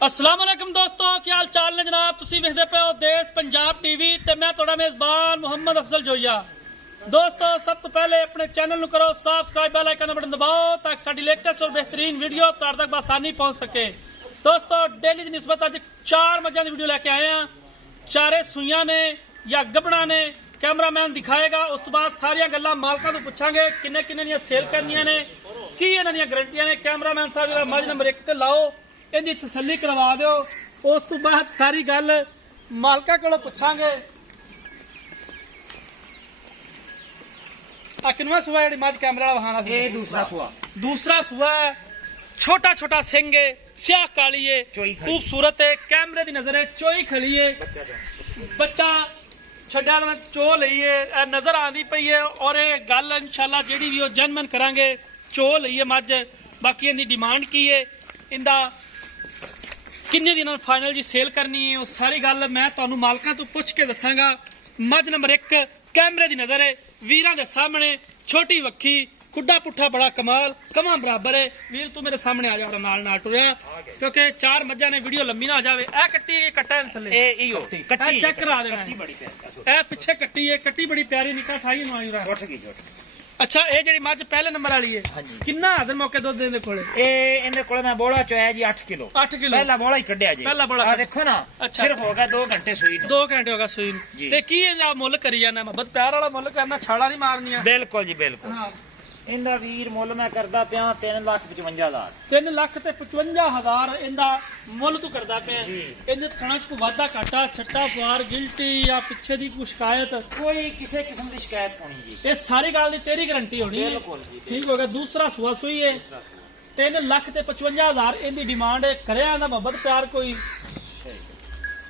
अस्सलाम वालेकुम दोस्तों, क्या हाल चाल ने जनाब। तुसी वेखदे पे हो देश पंजाब टीवी ते मैं तुहाडा मेजबान मुहम्मद अफजल जोइया। दोस्तों सब तो पहले अपने चैनल करो सब्सक्राइब, बेल आइकन बटन दबाओ ताकि साडी लेटेस्ट और बेहतरीन वीडियो तुहाडे तक आसानी पहुंच सके। दोस्तों डेली की निस्बत अज 4 मझां की वीडियो लेके आए हैं। चारे सूइयां ने या गबड़ा ने, कैमरामैन दिखाएगा। उस तो बाद सारिया गल्लां मालकां तो पुछांगे किन्ने किन्ने दियां सेल करनियां ने, की इन्हां दियां गारंटियां ने। कैमरामैन साहब जरा मझ नंबर 1 ते लाओ, इहदी तसल्ली करवा दो। उस तो बाद सारी गल मालका कोलों पुछांगे। किनवा सुआ जी मझ कैमरा वाला वहां ये दूसरा सुआ है। छोटा छोटा सिंह है, स्याह काली है, खूबसूरत है, कैमरे की नजर है, चोई खली है, बच्चा छड्या चो लई है नजर आती पई है। और ये गल इंशाल्लाह जेड़ी भी जनमन करांगे चो लई है मझ। बाकी इनकी डिमांड की है, इंदा किन्ने दिन फाइनल जी सेल करनी है, वो सारी गल मैं तुहानू मालकां तो पुछ के दसांगा। मझ नंबर 1 कैमरे की नजर है, वीरां दे सामने, छोटी वक्खी, खुड्डा पुट्ठा बड़ा कमाल, कमा बराबर है। वीर तू मेरे सामने आ जा, नाल नाल टुरिया, क्योंकि 4 मझां ने वीडियो लंबी ना हो जाए। ए कट्टी ए कट्टा है थल्ले, ए चेक करा देना। ए पिछे कट्टी है, कट्टी बड़ी प्यारी निका ठाई नवाई रहा। अच्छा ये जी मझ पहले नंबर वाली है, कितना हाजिर मौके दुध दे कोले? इहदे कोले मैं बोला चोया जी 8 किलो। 8 किलो पहला बोला ही कड्डिया जी। पहला बोला देखो ना। अच्छा सिर्फ हो गया 2 घंटे सुई नूं। 2 घंटे हो गया सुई नूं। ते की इहदा मुੱਲ करी जाना? मोहब्बत प्यार वाला मुੱਲ करना, छाड़ा नहीं मारनी है। बिल्कुल जी बिल्कुल। हां इंदा वीर मुੱਲ मैं करदा पिया 3,55,000। 3,55,000 इंदा मुੱਲ तू करदा पिया। इहदे थणा च कोई वाधा घाटा, छट्टा फवार, गिल्टी या पिछे दी कोई शिकायत? कोई किसी किस्म की शिकायत कोनी जी। ये सारी गल दी तेरी गारंटी होनी है। बिल्कुल जी ठीक हो गया। दूसरा सुआ सुई है, 3,55,000 इनकी डिमांड है। करे आंदा मोहब्बत प्यार कोई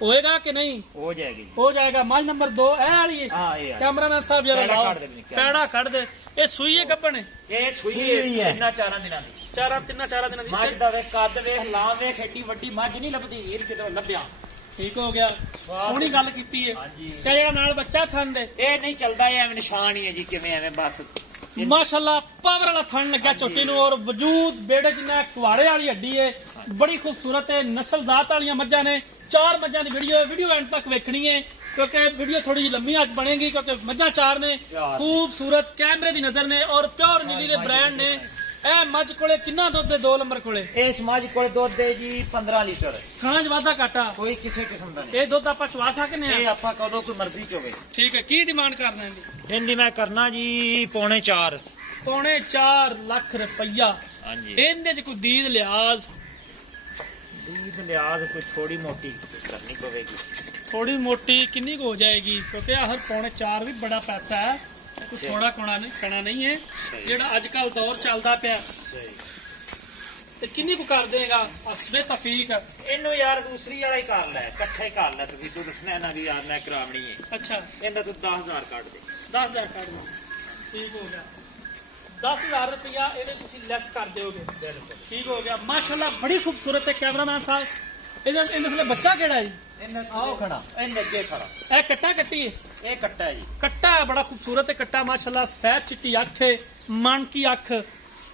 होएगा कि नहीं? हो जाएगी, हो जाएगा। मझ नंबर 2 ए वाली है। हां ये कैमरामैन साहब जरा लाओ, पैड़ा कट दे। ये सुई है गब्बन है, ये सुई है 3-4 दिनां दी। 3-4 दिन दी। मझ दा वे कद वेख लां वेख एडी वड्डी मझ नहीं लभदी वीर, कितों लभ्या। ठीक हो गया, सोहनी गल कीती है। ते जेड़ा नाल बच्चा थन दे ये नहीं चलदा, ये एवें निशान ही है जी, किवें एवें बस माशाल्लाह पावर वाला थन लगा चोटी नूं। और वजूद बेड़े जिन्ना कुहाड़े वाली हड्डी है, बड़ी खूबसूरत है। नस्ल जात वाली मझां ने। 4 मझां दी वीडियो एंड तक वेखनी है, क्योंकि वीडियो थोड़ी लंबी आज बनेगी, क्योंकि मझां 4 ने, खूबसूरत, कैमरे की नजर ने और प्योर नीली दे ब्रांड ने। ए मझ कोले कितना दुध है? 2 नंबर कोले इस मझ कोले दुध दे जी 15 लीटर। खाना च वाधा घाटा कोई किसी किस्म दा नहीं। ये दुध आपां चवा सकने ये हैं? आपां कदों कोई मर्जी चोवे। ठीक है। की डिमांड करना है? इनदी मैं करना जी 4.5। 4.5 लाख रुपया। हां जी। इहदे च कोई दीद लिहाज दीद लिहाज कोई थोड़ी मोटी करनी पवेगी। थोड़ी मोटी किन्नी को हो जाएगी? क्योंकि हर 4.5 भी बड़ा पैसा है, कोई थोड़ा कोना नहीं कहना नहीं है। जेड़ा आजकल दौर चलता पिया ते किन्नी को कर देगा? असबे तफीक इन्नू यार दूसरी वाला ही कर ले, इकट्ठा ही कर ले। तू दसना ना भी यार मैं करावनी है। अच्छा इंदा तू 10,000 काट दे। 10,000 काट दो। ठीक हो गया। 10,000 रुपया ये लैस कर दोगे। बिल्कुल ठीक हो गया। माशाल्लाह बड़ी खूबसूरत है। कैमरामैन साहब इन्हें बच्चा केड़ा है? आओ खड़ा, इन अगे खड़ा। ए कट्टा कट्टी है? ये कट्टा है जी। कट्टा है, बड़ा खूबसूरत है कट्टा माशाल्लाह। सफेद चिट्टी अख है, मन की अख,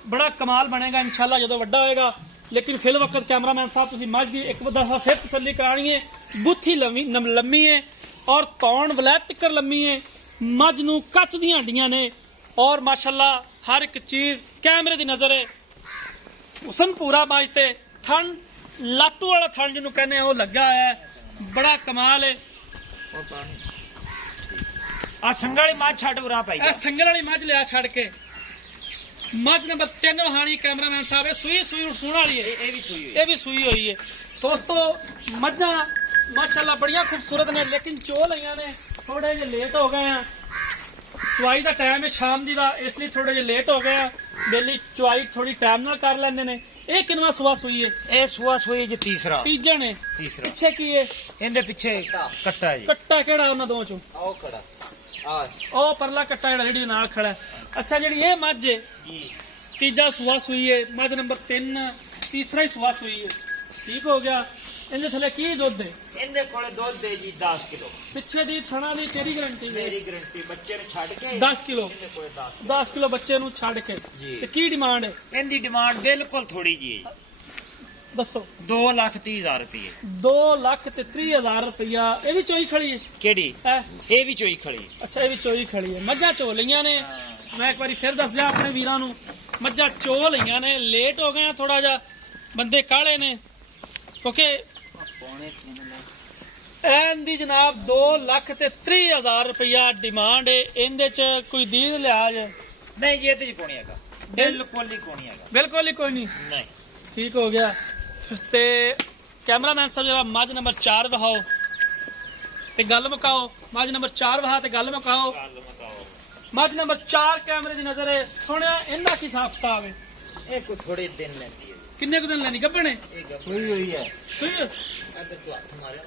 बड़ा कमाल बनेगा इंशाल्लाह जो वड्डा होएगा। लेकिन फिल वक्त कैमरामैन साहब तुसीं मझ दी एक दफा फिर तसल्ली करानी है। बुथी लम्मी है और तौण वलैत तिकर लम्मी है। मझ नूं कच दी हड्डियां ने और माशाल्लाह हर एक चीज कैमरे दी नजर है। हुसन पूरा मझ ते थन लाटू वाला थन जिन्हों कहने वो लगा है, बड़ा कमाल है। आ संगली मझ छड़ उरा पाई। संगल वाली मझ लिया छड़ के। मझ नंबर 3 वहानी कैमरामैन साहब है। सुई सुन वाली है, ये भी सुई हुई है। दोस्तों मझां माशाल्लाह बड़ियां खूबसूरत ने, लेकिन चो लईयां ने थोड़े जे लेट हो गए हैं। चुवाई का टाइम है शाम दी दा, इसलिए थोड़े जे लेट हो गए हैं। डेली चुवाई थोड़ी टाइम नाल कर लेंदे ने। ये किनवा सुआ सुई है? ये सुआ सुई जी तीसरा। तीजा ने। तीसरा पिछे की है? इनदे पिछे कट्टा है जी। कट्टा केड़ा उन्हां दोवां चों? आओ खड़ा आ ओ परला कट्टा जेड़ा जेडी नाल खड़ा है। अच्छा जेडी ये मझ है जी, तीजा सुआ सुई है, मझ नंबर 3 तीसरा ही सुआ सुई है। ठीक हो गया। इनके थले की दुध है? इनदे कोले दुध दे जी 10 किलो। पिछे दी थणा दी तेरी गारंटी है? मेरी गारंटी। बच्चे ने छड़ के 10 किलो। इनदे कोले 10 किलो बच्चे नूं छड़ के। जी। ते की डिमांड है? इनदी डिमांड बिल्कुल थोड़ी जी है। ਦੱਸੋ 2,30,000 ਰੁਪਏ 2,30,000 ਰੁਪਇਆ। ਇਹ ਵੀ ਚੋਈ ਖੜੀ ਹੈ ਕਿਹੜੀ ਹੈ? ਇਹ ਵੀ ਚੋਈ ਖੜੀ। ਅੱਛਾ ਇਹ ਵੀ ਚੋਈ ਖੜੀ ਹੈ। ਮੱਝਾਂ ਚੋ ਲਈਆਂ ਨੇ। ਮੈਂ ਇੱਕ ਵਾਰੀ ਫਿਰ ਦੱਸ ਦਿਆਂ ਆਪਣੇ ਵੀਰਾਂ ਨੂੰ, ਮੱਝਾਂ ਚੋ ਲਈਆਂ ਨੇ। ਲੇਟ ਹੋ ਗਏ ਆ ਥੋੜਾ ਜਿਹਾ, ਬੰਦੇ ਕਾਹਲੇ ਨੇ ਕਿਉਂਕਿ ਇਹਦੀ ਜਨਾਬ 2,30,000 ਰੁਪਇਆ ਡਿਮਾਂਡ ਹੈ। ਇਹਦੇ ਚ ਕੋਈ ਦੀਦ ਲਿਹਾਜ਼ ਨਹੀਂ ਜੀ, ਇਹਦੇ ਚ ਕੋਣੀ ਹੈਗਾ, ਬਿਲਕੁਲ ਹੀ ਕੋਣੀ ਹੈਗਾ, ਬਿਲਕੁਲ ਹੀ ਕੋਈ ਨਹੀਂ। ਨਹੀਂ ਠੀਕ ਹੋ ਗਿਆ। ਤੇ ਕੈਮਰਾਮੈਨ ਸਾਹਿਬ ਜਰਾ ਮੱਝ ਨੰਬਰ 4 ਵਿਖਾਓ ਤੇ ਗੱਲ ਮੁਕਾਓ। ਮੱਝ ਨੰਬਰ 4 ਵਿਖਾ ਤੇ ਗੱਲ ਮੁਕਾਓ। ਗੱਲ ਮਕਾਓ। ਮੱਝ ਨੰਬਰ 4 ਕੈਮਰੇ ਦੀ ਨਜ਼ਰ ਹੈ। ਸੁਣਿਆ ਇਹਨਾਂ ਕੀ ਹਿਸਾਬ ਕਿਤਾਬ ਹੈ? ਇਹ ਕੋਈ ਥੋੜੇ ਦਿਨ ਲੈਂਦੀ ਹੈ। ਕਿੰਨੇ ਕੁ ਦਿਨ ਲੈਣੀ ਗੱਭਣੇ? ਇਹ ਸੂਈ ਹੋਈ ਹੈ। ਸੂਈ? ਇੱਧਰ ਤੋਂ ਹੱਥ ਮਾਰਿਆ।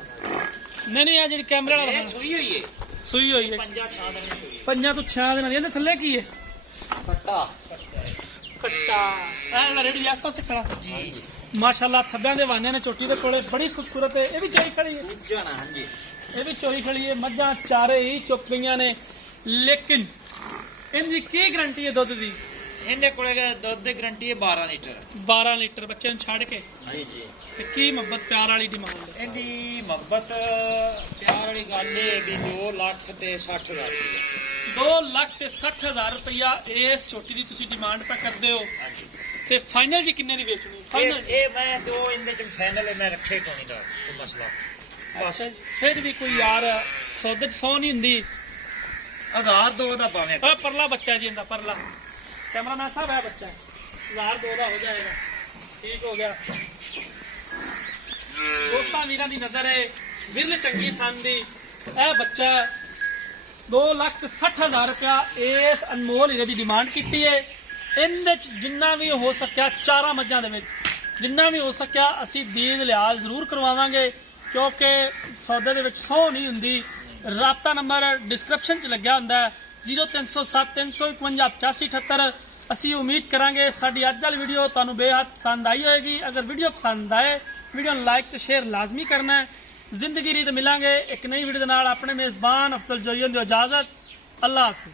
ਨਹੀਂ ਆ ਜਿਹੜੀ ਕੈਮਰੇ ਵਾਲਾ ਇਹ ਸੂਈ ਹੋਈ ਹੈ। ਸੂਈ ਹੋਈ ਹੈ। 5-6 ਦਿਨ ਸੂਈ ਹੈ। 5 ਤੋਂ 6 ਦਿਨਾਂ ਦੀ। ਇਹਦੇ ਥੱਲੇ ਕੀ ਹੈ? ਕੱਟਾ ਕੱਟਾ। ਇਹ ਰੇੜੀ ਆਸ ਪਾਸੇ ਖੜਾ ਜੀ। ਮਾਸ਼ਾਅੱਲਾ ਥੱਬਿਆਂ ਦੇ ਵਾਨੇ ਨੇ ਚੋਟੀ ਦੇ ਕੋਲੇ, ਬੜੀ ਖੂਬਸੂਰਤ ਹੈ। ਇਹ ਵੀ ਚੋਈ ਖੜੀ ਹੈ। ਦੂਜਾ ਨਾ ਹਾਂਜੀ, ਇਹ ਵੀ ਚੋਈ ਖੜੀ ਹੈ। ਮੱਝਾਂ ਚਾਰੇ ਹੀ ਚੁੱਕ ਗਈਆਂ ਨੇ, ਲੇਕਿਨ ਇਹਦੀ ਕੀ ਗਰੰਟੀ ਹੈ ਦੁੱਧ ਦੀ? ਇਹਦੇ ਕੋਲੇ ਦੁੱਧ ਦੀ ਗਰੰਟੀ ਹੈ 12 ਲੀਟਰ। 12 ਲੀਟਰ ਬੱਚੇ ਨੂੰ ਛੱਡ ਕੇ। ਜੀ ਜੀ। ਤੇ ਕੀ ਮੁਹੱਬਤ ਪਿਆਰ ਵਾਲੀ ਡਿਮਾਂਡ ਹੈ? ਇਹਦੀ ਮੁਹੱਬਤ ਪਿਆਰ ਵਾਲੀ ਗੱਲ ਇਹ ਵੀ 2,60,000 ਰੁਪਏ। 2,60,000 ਰੁਪਇਆ ਇਸ ਛੋਟੀ ਦੀ ਤੁਸੀਂ ਡਿਮਾਂਡ ਪਾ ਕਰਦੇ ਹੋ। ਹਾਂਜੀ। ਤੇ ਫਾਈਨਲ ਜੀ ਕਿੰਨੇ ਦੀ ਵੇਚਣੀ? ਫਾਈਨਲ ਇਹ ਮੈਂ ਜੋ ਇਹਦੇ ਚ ਫਾਈਨਲ ਮੈਂ ਰੱਖੇ ਕੋਈ ਦਾ ਕੋਈ ਮਸਲਾ ਬਸ। ਫਿਰ ਵੀ ਕੋਈ ਯਾਰ ਸੌਦੇ ਚ ਸੌ ਨਹੀਂ ਹੁੰਦੀ। 1,002 ਦਾ ਪਾਵੇਂ। ਓਏ ਪਰਲਾ ਬੱਚਾ ਜੀ ਇਹਦਾ ਪਰਲਾ। ਕੈਮਰਾਮੈਨ ਸਾਹਿਬ ਹੈ ਬੱਚਾ 1,002 ਦਾ ਹੋ ਜਾਏਗਾ। ਠੀਕ ਹੋ ਗਿਆ। ਦੋਸਤਾਂ ਵੀਰਾਂ ਦੀ ਨਜ਼ਰ ਹੈ ਵਿਰਲ ਚੰਗੀ ਥਣ ਦੀ। ਇਹ ਬੱਚਾ 2,60,000 ਰੁਪਇਆ ਇਸ ਅਨਮੋਲ ਹੀਰੇ ਦੀ ਡਿਮਾਂਡ ਕੀਤੀ ਹੈ। ਇਹਦੇ ਚ ਜਿੰਨਾ ਵੀ ਹੋ ਸਕਿਆ, ਚਾਰਾਂ ਮੱਝਾਂ ਦੇ ਵਿੱਚ ਜਿੰਨਾ ਵੀ ਹੋ ਸਕਿਆ ਅਸੀਂ ਦੀਦ ਲਿਹਾਜ਼ ਜ਼ਰੂਰ ਕਰਵਾਵਾਂਗੇ, ਕਿਉਂਕਿ ਸੌਦੇ ਦੇ ਵਿੱਚ ਸੌ ਨਹੀਂ ਹੁੰਦੀ। ਰਾਬਤਾ ਨੰਬਰ ਡਿਸਕ੍ਰਿਪਸ਼ਨ 'ਚ ਲੱਗਿਆ ਹੁੰਦਾ ਹੈ 0307 351 8578। ਅਸੀਂ ਉਮੀਦ ਕਰਾਂਗੇ ਸਾਡੀ ਅੱਜ ਵਾਲੀ ਵੀਡੀਓ ਤੁਹਾਨੂੰ ਬੇਹੱਦ ਪਸੰਦ ਆਈ ਹੋਏਗੀ। ਅਗਰ ਵੀਡੀਓ ਪਸੰਦ ਆਏ, ਵੀਡੀਓ ਨੂੰ ਲਾਈਕ ਤੇ ਸ਼ੇਅਰ ਲਾਜ਼ਮੀ ਕਰਨਾ ਹੈ। ਜ਼ਿੰਦਗੀ ਰੀਤ ਮਿਲਾਂਗੇ ਇੱਕ ਨਈ ਵੀਡੀਓ ਦੇ ਨਾਲ। ਆਪਣੇ ਮੇਜ਼ਬਾਨ ਅਫਜ਼ਲ ਜੋਈਨ ਦੀ ਇਜਾਜ਼ਤ। ਅੱਲਾਹ ਹਾਫਿਜ਼।